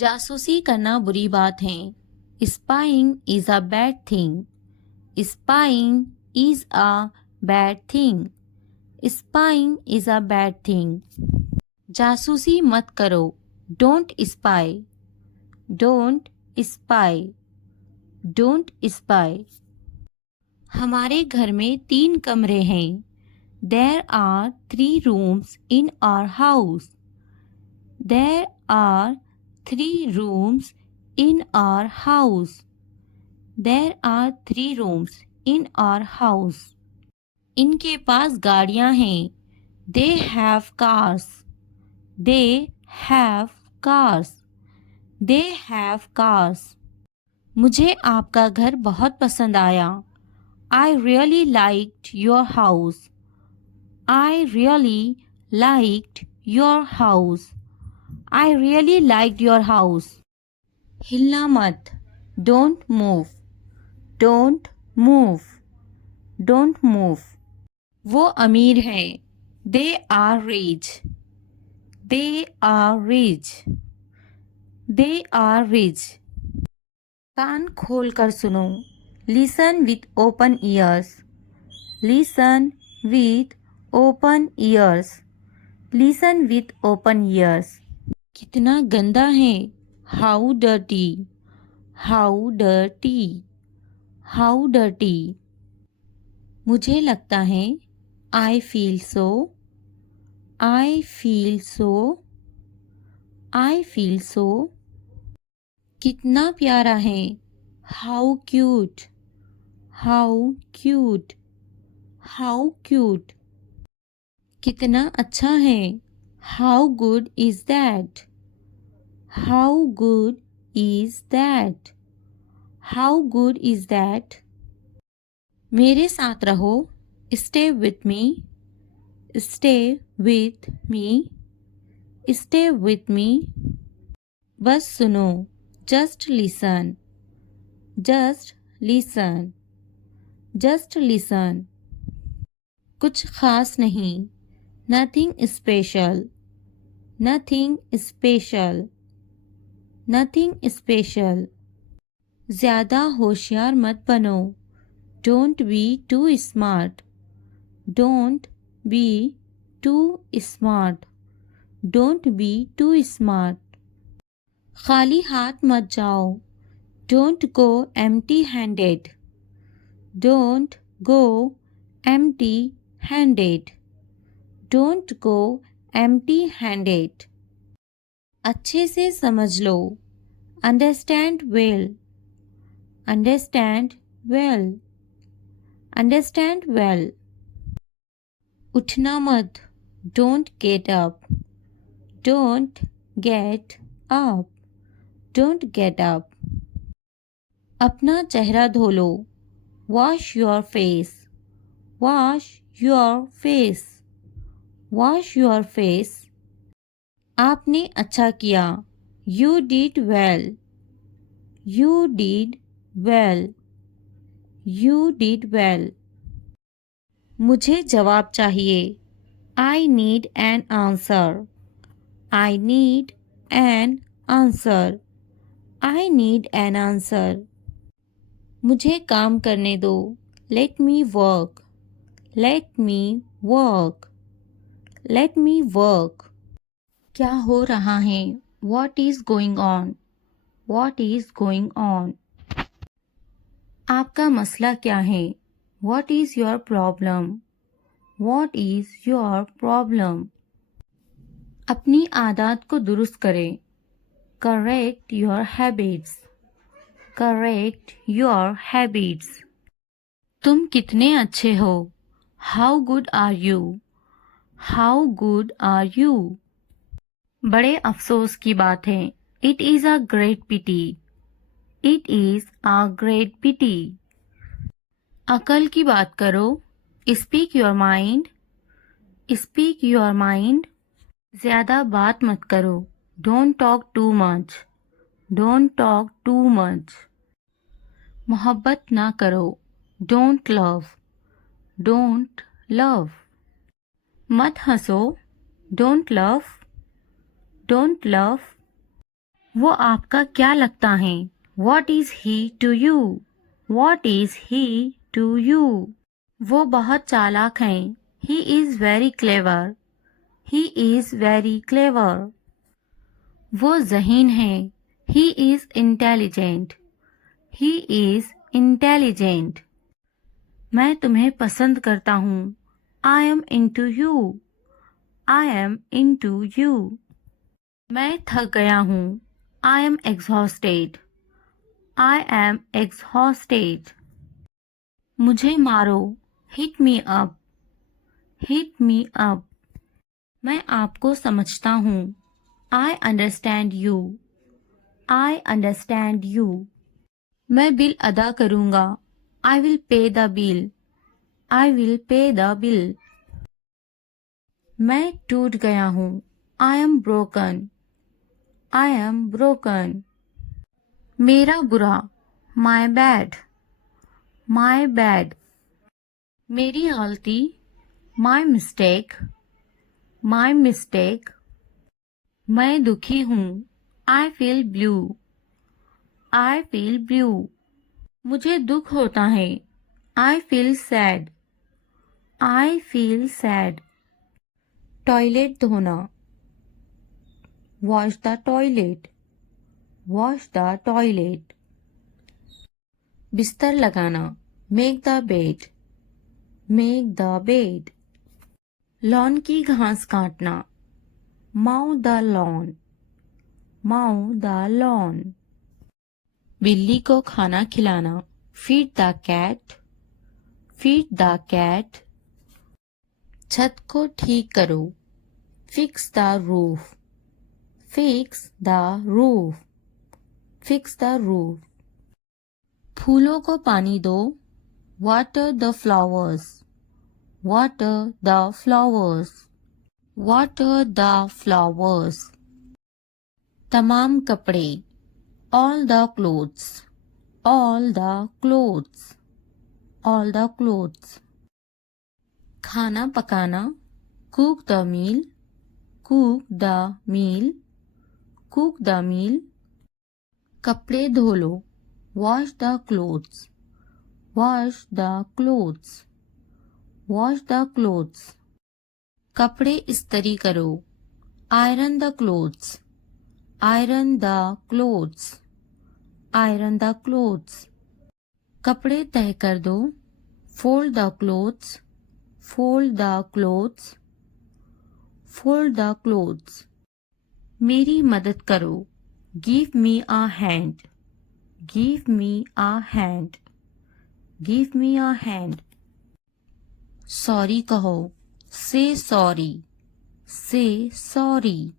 जासूसी करना बुरी बात है। Spying is a bad thing. Spying is a bad thing. Spying is a bad thing. जासूसी मत करो। Don't spy. Don't spy. Don't spy. हमारे घर में 3 कमरे हैं। There are 3 rooms in our house. There are 3 rooms in our house. There are 3 rooms in our house. इनके पास गाड़ियाँ हैं। They have cars. They have cars. They have cars. मुझे आपका घर बहुत पसंद आया। I really liked your house. I really liked your house. I really liked your house. हिलना मत. Don't move. Don't move. Don't move. वो अमीर हैं. They are rich. They are rich. They are rich. कान खोल कर सुनो. Listen with open ears. Listen with open ears. Listen with open ears. कितना गंदा है. How dirty. How dirty. How dirty. मुझे लगता है. I feel so. I feel so. I feel so. कितना प्यारा है. How cute. How cute. How cute. कितना अच्छा है. How good is that? How good is that? How good is that? मेरे साथ रहो. Stay with me. Stay with me. Stay with me. बस सुनो. Just listen. Just listen. Just listen. कुछ खास नहीं. Nothing special. Nothing special. Nothing special. ज़्यादा होशियार मत बनो. Don't be too smart. Don't be too smart. Don't be too smart. खाली हाथ मत जाओ. Don't go empty-handed. Don't go empty-handed. Don't go empty-handed. अच्छे से समझ लो. Understand well. Understand well. Understand well. उठना मत. Don't get up. Don't get up. Don't get up. अपना चेहरा धो लो. Wash your face. Wash your face. Wash your face. आपने अच्छा किया. You did well. You did well. You did well. मुझे जवाब चाहिए. I need an answer. I need an answer. I need an answer. मुझे काम करने दो. Let me work. Let me work. Let me work. क्या हो रहा है? What is going on? What is going on? आपका मसला क्या है? What is your problem? What is your problem? अपनी आदत को दुरुस्त करें. Correct your habits. Correct your habits. तुम कितने अच्छे हो. How good are you? How good are you? बड़े अफसोस की बात है. It is a great pity. It is a great pity. अकल की बात करो. Speak your mind. Speak your mind. ज़्यादा बात मत करो. Don't talk too much. Don't talk too much. मोहब्बत ना करो. Don't love. Don't love. मत हंसो. Don't laugh. Don't laugh. वो आपका क्या लगता है? What is he to you? What is he to you? वो बहुत चालाक हैं। He is very clever. He is very clever. वो ज़हीन हैं। He is intelligent. He is intelligent. मैं तुम्हें पसंद करता हूँ। I am into you. I am into you. मैं थक गया हूँ। I am exhausted. I am exhausted. मुझे मारो। Hit me up. Hit me up. मैं आपको समझता हूँ। I understand you. I understand you. मैं बिल अदा करूँगा। I will pay the bill. I will pay the bill. मैं टूट गया हूँ। I am broken. I am broken. मेरा बुरा। My bad. My bad. मेरी गलती। My mistake. My mistake. मैं दुखी हूँ। I feel blue. I feel blue. मुझे दुख होता है। I feel sad. I feel sad. Toilet धोना। Wash the toilet. Wash the toilet. बिस्तर लगाना। Make the bed. Make the bed. Lawn की घास काटना। Mow the lawn. Mow the lawn. बिल्ली को खाना खिलाना। Feed the cat. Feed the cat. छत को ठीक करो। Fix the roof. Fix the roof. Fix the roof. फूलों को पानी दो। Water the flowers. Water the flowers. Water the flowers. तमाम कपड़े। All the clothes. All the clothes. All the clothes. खाना पकाना। Cook the meal. Cook the meal. Cook the meal. कपड़े धो लो। Wash the clothes. Wash the clothes. Wash the clothes. कपड़े इस्त्री करो। Iron the clothes. Iron the clothes. Iron the clothes. कपड़े तह कर दो। Fold the clothes. Fold the clothes. Fold the clothes. मेरी मदद करो। Give me a hand. Give me a hand. Give me a hand. Sorry कहो। Say sorry. Say sorry.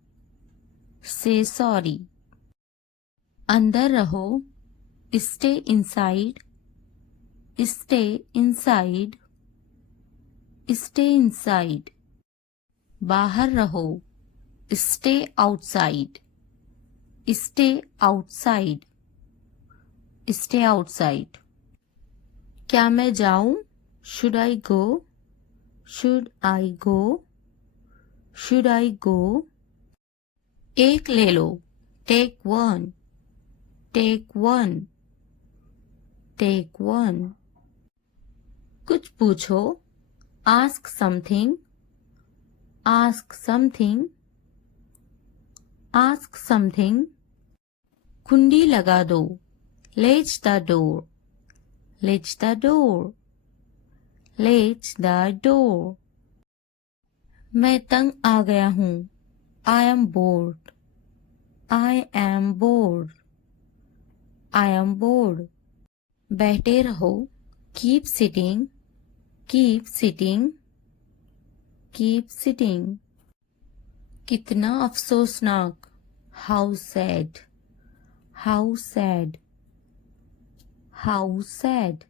Say sorry. अंदर रहो। Stay inside. Stay inside. Stay inside. बाहर रहो। Stay outside. Stay outside. Stay outside. क्या मैं जाऊं? Should I go? Should I go? Should I go? एक ले लो। Take one. Take one. Take one. कुछ पूछो। Ask something. Ask something. Ask something. कुंडी लगा दो। Latch the door. Latch the door. Latch the door. मैं तंग आ गया हूँ। I am bored. I am bored. I am bored. बैठे रहो। Keep sitting. Keep sitting. Keep sitting. कितना अफसोसनाक। How sad. How sad. How sad.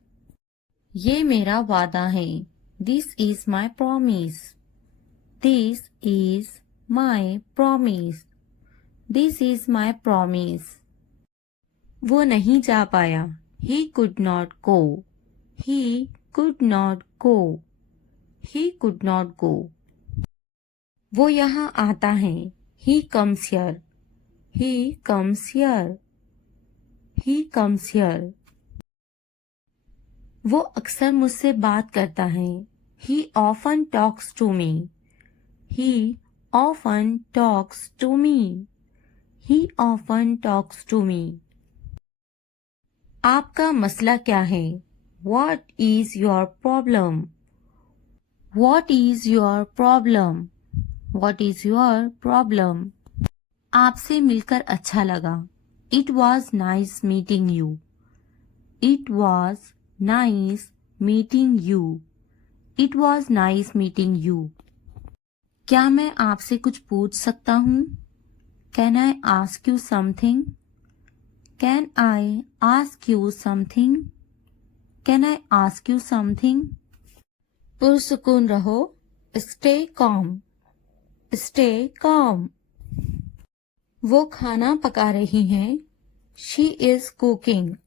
ये मेरा वादा है। This is my promise. This is my promise. This is my promise. वो नहीं जा पाया। He could not go. He could not go. He could not go. वो यहाँ आता है। He comes here. He comes here. He comes here. वो अक्सर मुझसे बात करता है. He often talks to me. He often talks to me. He often talks to me. आपका मसला क्या है? What is your problem? What is your problem? What is your problem? आपसे मिलकर अच्छा लगा. It was nice meeting you. It was nice meeting you. It was nice meeting you. क्या मैं आपसे कुछ पूछ सकता हूँ? Can I ask you something? Can I ask you something? Can I ask you something? पुरसुकून रहो. Stay calm. Stay calm. वो खाना पका रही हैं. She is cooking.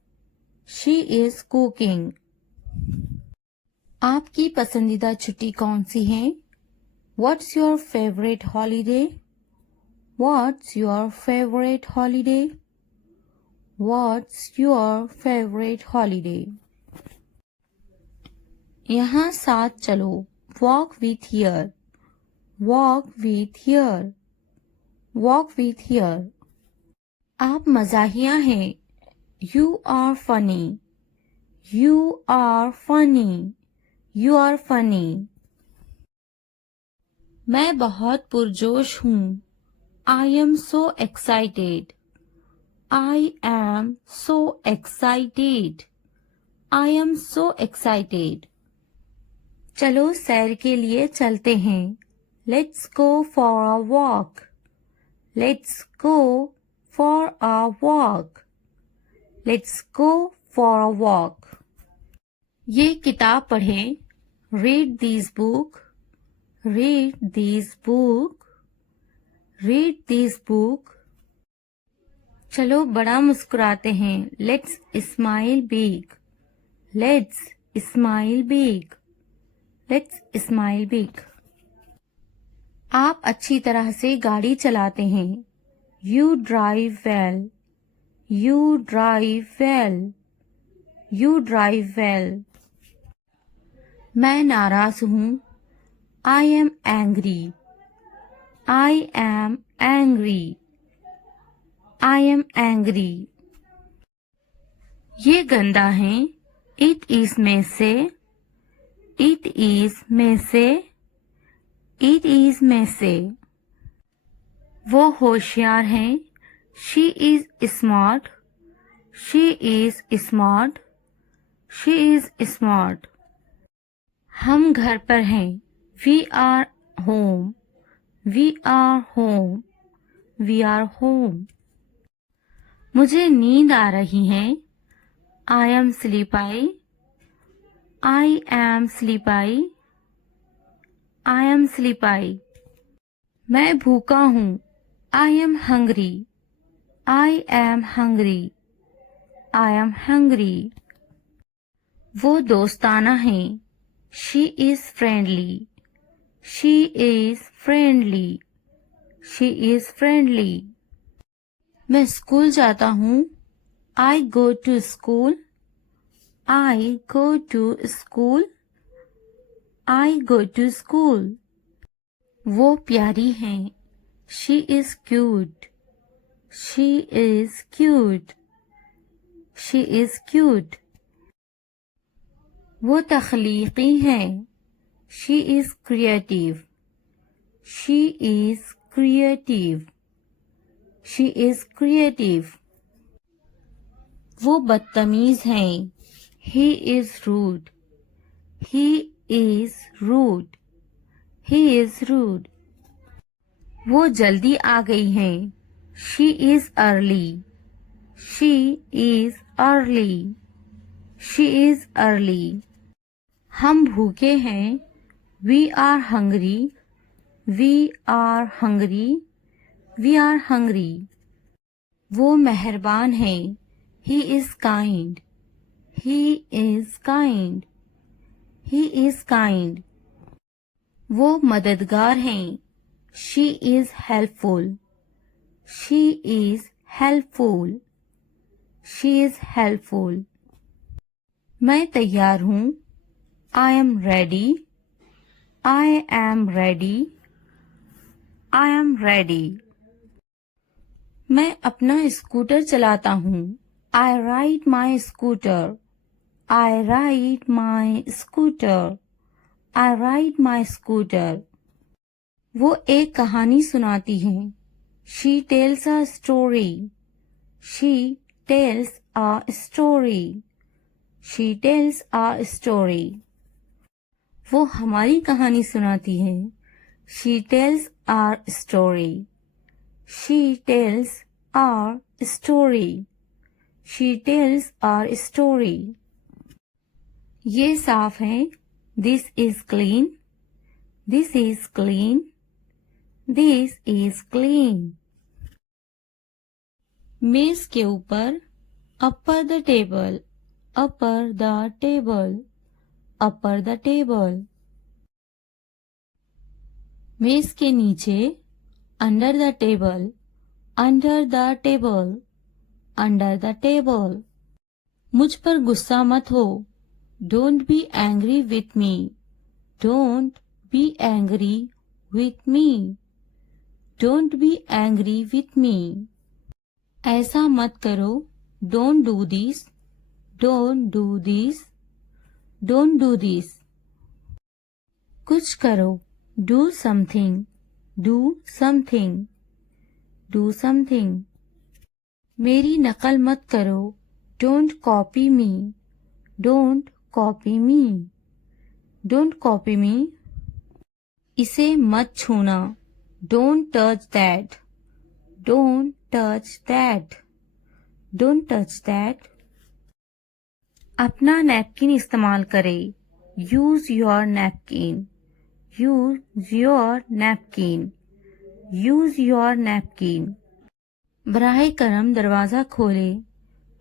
She is cooking. आपकी पसंदीदा छुट्टी कौन सी है? What's your favorite holiday? What's your favorite holiday? What's your favorite holiday? यहाँ साथ चलो. Walk with here. Walk with here. Walk with here. आप मज़ाहिया हैं. You are funny. You are funny. You are funny. मैं बहुत पुरजोश हूँ. I am so excited. I am so excited. I am so excited. चलो सैर के लिए चलते हैं. Let's go for a walk. Let's go for a walk. Let's go for a walk. ये किताब पढ़ें. Read this book. Read this book. Read this book. चलो बड़ा मुस्कुराते हैं. Let's smile big. Let's smile big. Let's smile big. आप अच्छी तरह से गाड़ी चलाते हैं. You drive well. You drive well. You drive well. मैं नाराज हूँ. I am angry. I am angry. I am angry. ये गंदा है. It is messy. It is messy. It is messy. वो होशियार हैं. She is smart. She is smart. She is smart. हम घर पर हैं. We are home. We are home. We are home. मुझे नींद आ रही है. I am sleepy. I am sleepy. I am sleepy. मैं भूखा हूँ. I am hungry. I am hungry. I am hungry. वो दोस्ताना है. She is friendly. She is friendly. She is friendly. मैं स्कूल जाता हूँ. I go to school. I go to school. I go to school. वो प्यारी हैं. She is cute. She is cute. She is cute. वो तख्लीकी हैं. She is creative. She is creative. She is creative. वो बदतमीज हैं. He is rude. He is rude. He is rude. वो जल्दी आ गई हैं. She is early. She is early. She is early. हम भूखे हैं. We are hungry. We are hungry. We are hungry. वो मेहरबान हैं. He is kind. He is kind. He is kind. वो मददगार हैं. She is helpful. She is helpful. She is helpful. मैं तैयार हूँ. I am ready. I am ready. I am ready. मैं अपना स्कूटर चलाता हूँ. I ride my scooter. I ride my scooter. I ride my scooter. वो एक कहानी सुनाती हैं. She tells a story. She tells a story. She tells a story. वो हमारी कहानी सुनाती हैं. She tells our story. She tells our story. She tells our story. ये साफ है. This is clean. This is clean. This is clean. मेज के ऊपर. Upper the table. Upper the table. Upper the table. मेज के नीचे. Under the table. Under the table. Under the table. मुझ पर गुस्सा मत हो. Don't be angry with me. Don't be angry with me. Don't be angry with me. ऐसा मत करो. Don't do this. Don't do this. Don't do this. कुछ करो. Do something. Do something. Do something. मेरी नकल मत करो. Don't copy me. Don't copy me. Don't copy me. इसे मत छूना. Don't touch that. Don't touch that. Don't touch that. अपना नैपकिन इस्तेमाल करें. Use your napkin. Use your napkin. Use your napkin. बराह करम दरवाज़ा खोले.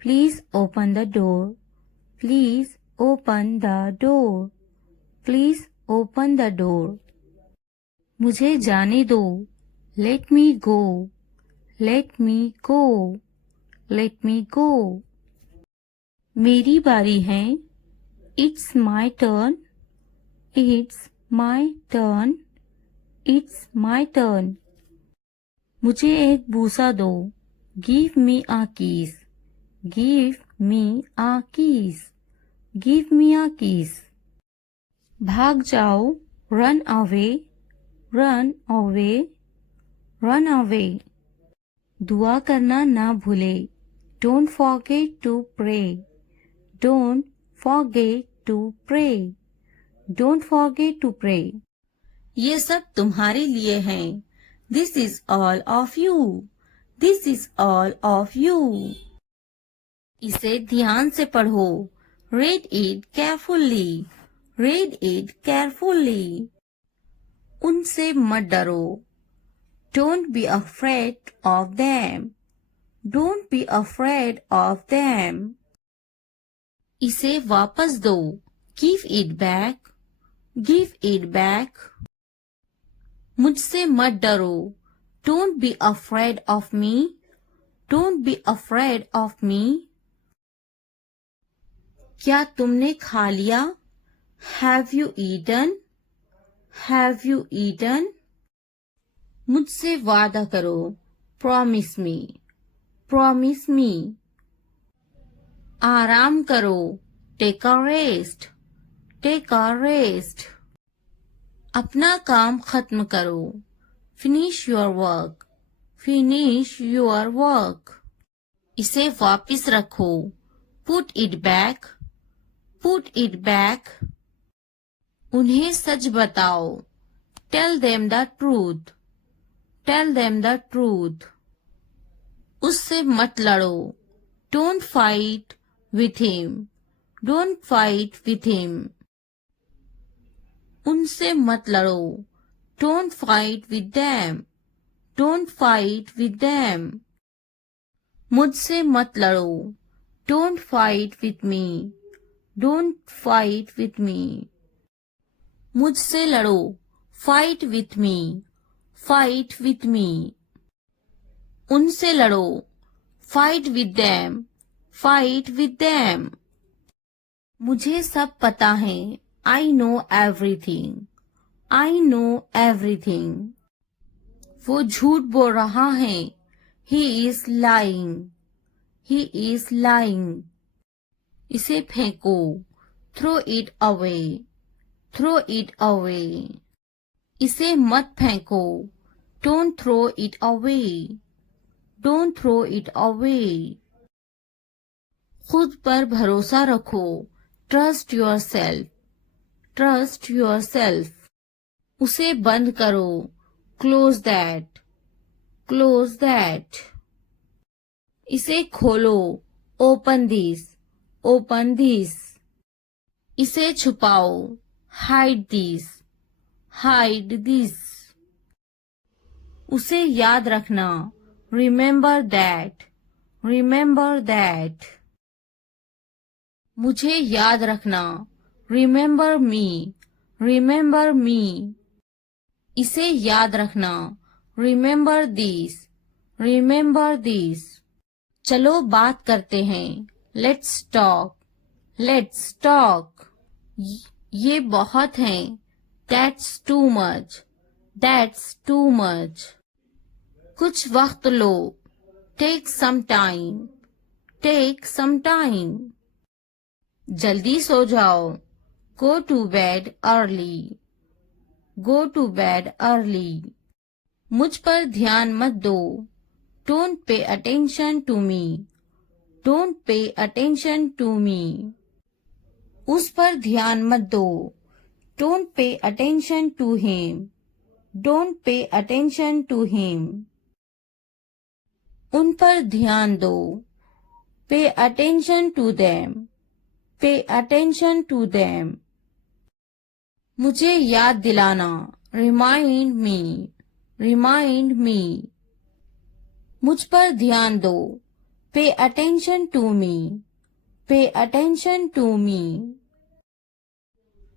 Please open the door. Please open the door. Please open the door. मुझे जाने दो. Let me go. Let me go. Let me go. मेरी बारी है. It's my turn. It's my turn. It's my turn. मुझे एक बूसा दो. Give me a kiss. Give me a kiss. Give me a kiss. भाग जाओ. Run away. Run away. Run away. दुआ करना ना भूले. Don't forget to pray. Don't forget to pray. Don't forget to pray. ये सब तुम्हारे लिए हैं. This is all of you. This is all of you. इसे ध्यान से पढ़ो. Read it carefully. Read it carefully. उनसे मत डरो. Don't be afraid of them. Don't be afraid of them. इसे वापस दो. Give it back. Give it back. मुझसे मत डरो. Don't be afraid of me. Don't be afraid of me. क्या तुमने खा लिया? Have you eaten? Have you eaten? मुझसे वादा करो. Promise me. Promise me. आराम करो. Take a rest. Take a rest. अपना काम खत्म करो. Finish your work. Finish your work. इसे वापस रखो. Put it back. Put it back. उन्हें सच बताओ. Tell them the truth. Tell them the truth. उससे मत लड़ो. Don't fight with him. Don't fight with him. उनसे मत लड़ो. Don't fight with them. Don't fight with them. मुझसे मत लड़ो. Don't fight with me. Don't fight with me. मुझसे लड़ो. Fight with me. Fight with me. उनसे लड़ो, fight with them, fight with them. मुझे सब पता है, I know everything, I know everything. वो झूठ बोल रहा है, he is lying, he is lying. इसे फेंको, throw it away, throw it away. इसे मत फेंको, don't throw it away, don't throw it away. खुद पर भरोसा रखो, trust yourself, trust yourself. उसे बंद करो, क्लोज दैट, क्लोज दैट। इसे खोलो, ओपन दिस, ओपन दिस। इसे छुपाओ, हाइड दिस, हाइड दिस। उसे याद रखना, रिमेंबर दैट, रिमेंबर दैट। मुझे याद रखना, रिमेंबर मी, रिमेंबर मी। इसे याद रखना, रिमेंबर दिस, रिमेंबर दिस। चलो बात करते हैं, लेट्स टॉक, लेट्स टॉक। ये बहुत है, that's too much, that's too much. कुछ वक्त लो, take some time, take some time. जल्दी सो जाओ, go to bed early, go to bed early. मुझ पर ध्यान मत दो, don't pay attention to me, don't pay attention to me. उस पर ध्यान मत दो, don't pay attention to him, don't pay attention to him. उन पर ध्यान दो, pay attention to them, pay attention to them. मुझे याद दिलाना, रिमाइंड मी, रिमाइंड मी। मुझ पर ध्यान दो, पे अटेंशन टू मी, पे अटेंशन टू मी।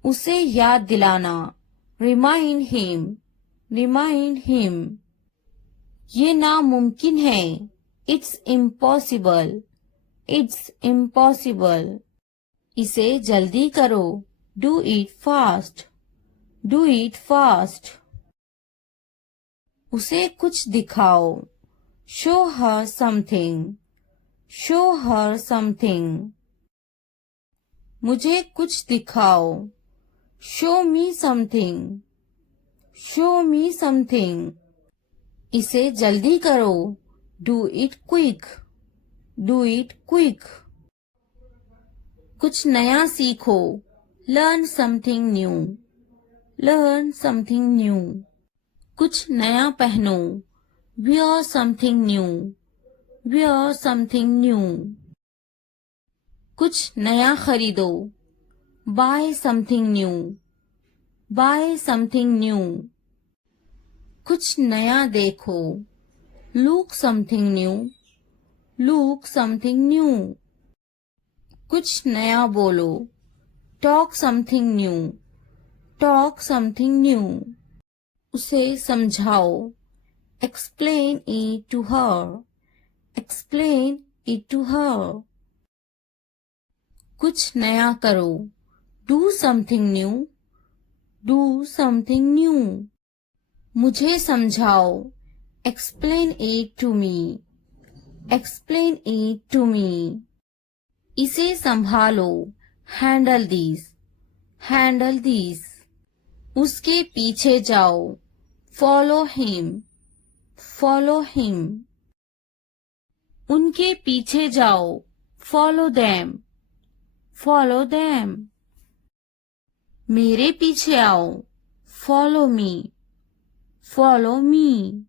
उसे याद दिलाना, रिमाइंड हिम, रिमाइंड हिम। ये नामुमकिन है, इट्स इम्पॉसिबल, इट्स इम्पॉसिबल। इसे जल्दी करो, do it fast, do it fast. उसे कुछ दिखाओ, show her something, show her something. मुझे कुछ दिखाओ, show me something, show me something. इसे जल्दी करो, do it quick, do it quick. कुछ नया सीखो, learn something new, learn something new. कुछ नया पहनो, wear something new, wear something new. कुछ नया खरीदो, buy something new, buy something new. कुछ नया देखो, look something new, look something new. कुछ नया बोलो, talk something new, talk something new. उसे समझाओ, explain it to her, explain it to her. कुछ नया करो, do something new, do something new. मुझे समझाओ, explain it to me, explain it to me. इसे संभालो, हैंडल दिस, हैंडल दिस। उसके पीछे जाओ, फॉलो हिम, फॉलो हिम। उनके पीछे जाओ, फॉलो देम, फॉलो देम। मेरे पीछे आओ, फॉलो मी, फॉलो मी।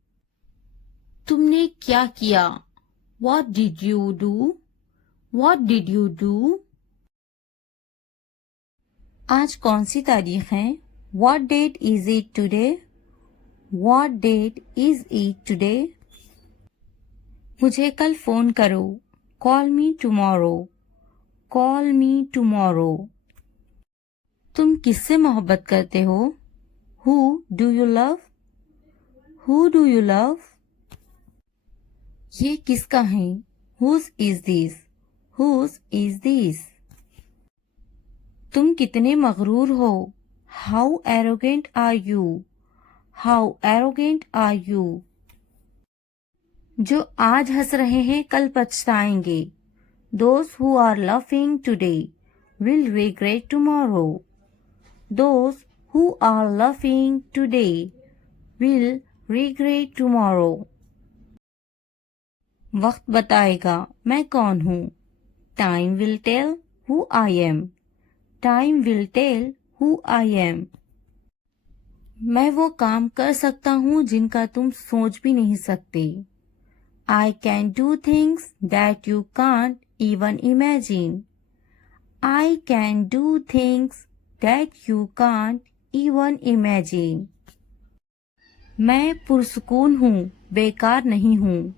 तुमने क्या किया, what did you do, what did you do. आज कौन सी तारीख है, what date is it today, what date is it today. मुझे कल फोन करो, call me tomorrow, call me tomorrow. तुम किससे मोहब्बत करते हो, who do you love, who do you love. ये किसका है? Whose is this? Whose is this? तुम कितने मगरूर हो? How arrogant are you? How arrogant are you? जो आज हंस रहे हैं कल पछताएंगे. Those who are laughing today will regret tomorrow. Those who are laughing today will regret tomorrow. वक्त बताएगा मैं कौन हूँ. Time will tell who I am. Time will tell who I am. मैं वो काम कर सकता हूँ जिनका तुम सोच भी नहीं सकते. I can do things that you can't even imagine. I can do things that you can't even imagine. मैं पुरसुकून हूँ, बेकार नहीं हूँ.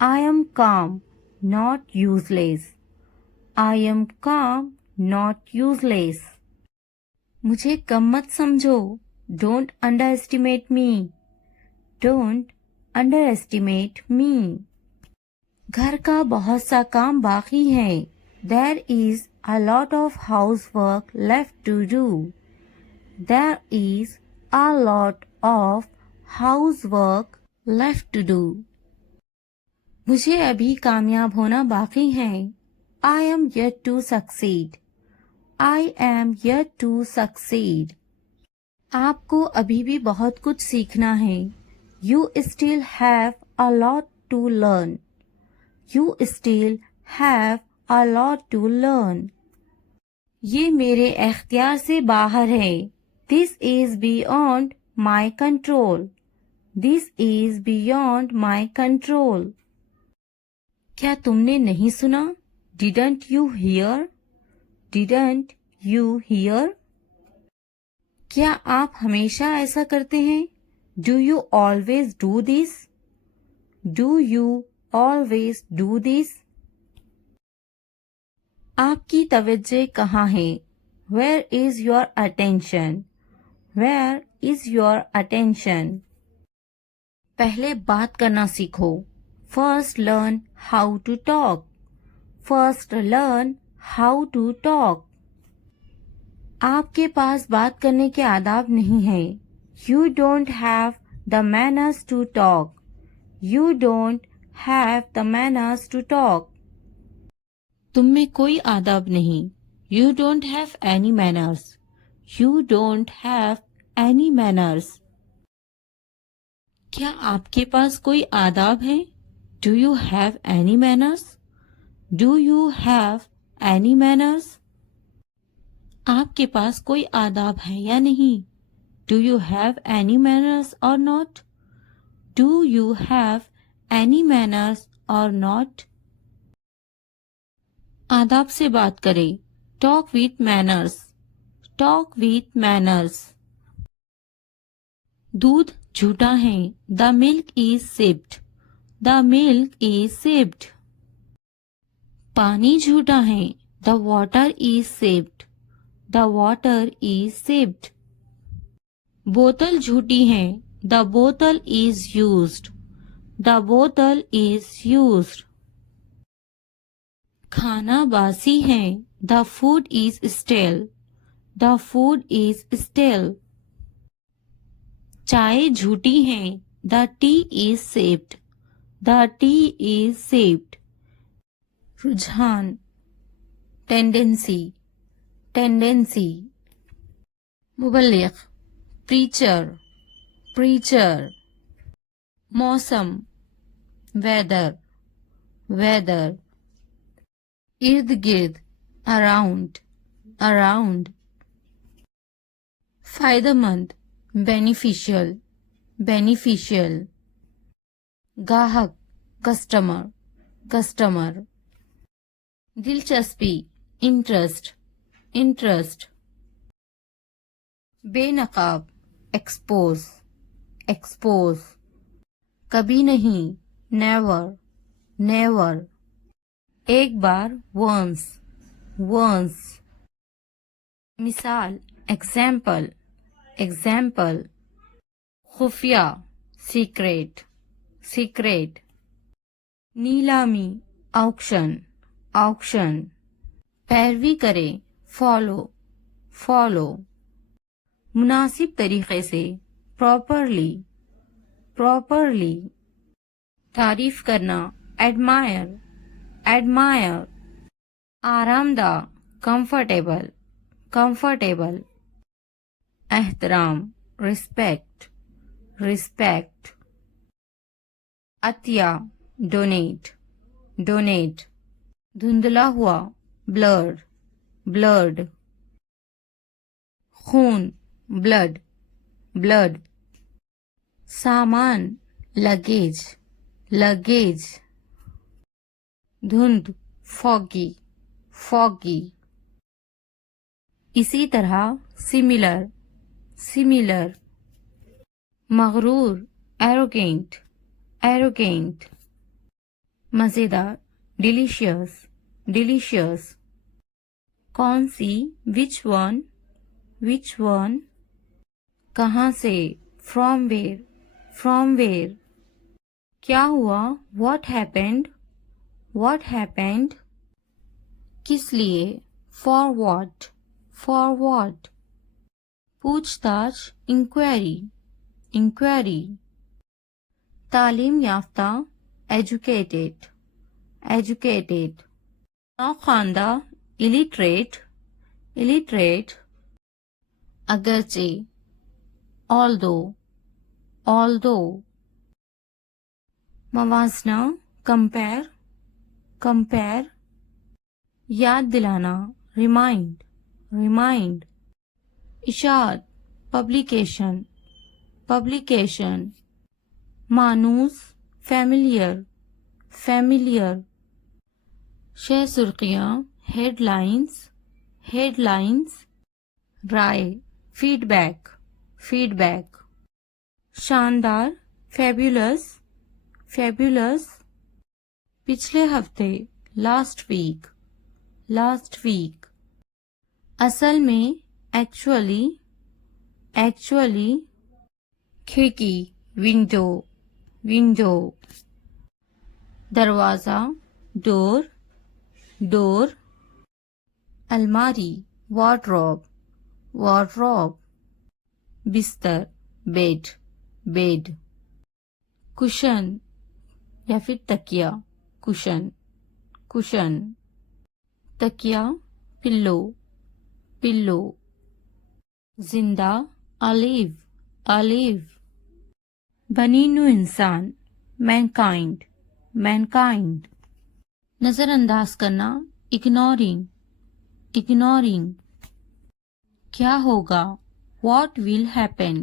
I am calm, not useless. I am calm, not useless. मुझे कम मत समझो. Don't underestimate me. Don't underestimate me. घर का बहुत सा काम बाकी है. There is a lot of housework left to do. There is a lot of housework left to do. मुझे अभी कामयाब होना बाकी है. I am yet to succeed. I am yet to succeed. आपको अभी भी बहुत कुछ सीखना है. You still have a lot to learn. You still have a lot to learn. ये मेरे एख्तियार से बाहर है. This is beyond my control. This is beyond my control. क्या तुमने नहीं सुना? Didn't you hear? Didn't you hear? क्या आप हमेशा ऐसा करते हैं? Do you always do this? Do you always do this? आपकी तवज्जो कहाँ है? Where is your attention? Where is your attention? पहले बात करना सीखो. First learn how to talk. First learn how to talk. आपके पास बात करने के आदाब नहीं है. You don't have the manners to talk. You don't have the manners to talk. तुम में कोई आदाब नहीं. You don't have any manners. You don't have any manners. क्या आपके पास कोई आदाब है? Do you have any manners? Do you have any manners? आपके पास कोई आदाब है या नहीं? Do you have any manners or not? Do you have any manners or not? आदाब से बात करें. Talk with manners. Talk with manners. दूध झूठा है. The milk is sipped. The milk is sipped. पानी झूठा है. The water is sipped. The water is sipped. बोतल झूठी है. The bottle is used. The bottle is used. खाना बासी है. The food is stale. The food is stale. चाय झूठी है. The tea is sipped. The tea is sipped. रुझान, tendency, tendency. मुबल्लिग, preacher, preacher. मौसम, weather, weather. इर्द गिर्द, around, around. फायदेमंद, beneficial, beneficial. गाहक, customer, customer. दिलचस्पी, interest, interest. बेनकाब, expose, expose. कभी नहीं, never, never. एक बार, once, once. मिसाल, example, example. खुफिया, secret, secret. नीलामी ऑक्शन ऑक्शन। पैरवी करें फॉलो फॉलो। मुनासिब तरीके से प्रॉपरली प्रॉपरली। तारीफ करना एडमायर एडमायर। आरामदा कंफर्टेबल कंफर्टेबल। एहतराम रिस्पेक्ट रिस्पेक्ट। अतिया डोनेट डोनेट। धुंधला हुआ ब्लर्ड ब्लर्ड। खून ब्लड ब्लड। सामान लगेज लगेज। धुंध फॉगी फॉगी। इसी तरह सिमिलर सिमिलर। मगरूर एरोगेंट एरोगेंट। मज़ेदार डिलीशियस डिलीशियस। कौन सी विच वन। कहाँ से फ्रॉम वेयर। क्या हुआ व्हाट हैपेंड। किस लिए फॉर व्हाट। पूछताछ इंक्वायरी। तालीम याफ्ता एजुकेटेड नौखानदा इलिटरेट अगरचे ऑल्दो। मवाजना कंपेयर। याद दिलाना रिमाइंड। इशाअत पब्लिकेशन। मानूस फैमिलियर। शह सुर्खियाँ हेडलाइंस। राय फीडबैक। शानदार फेब्युलस पिछले हफ्ते लास्ट वीक। असल में एक्चुअली। खिड़की विंडो। दरवाज़ा डोर। अलमारी वार्डरोब। बिस्तर बेड। कुशन या फिर तकिया कुशन। तकिया पिल्लो। जिंदा अलीव। बनी नु इंसान मैनकाइंड। नजरअंदाज करना इग्नोरिंग। क्या होगा व्हाट विल हैपन।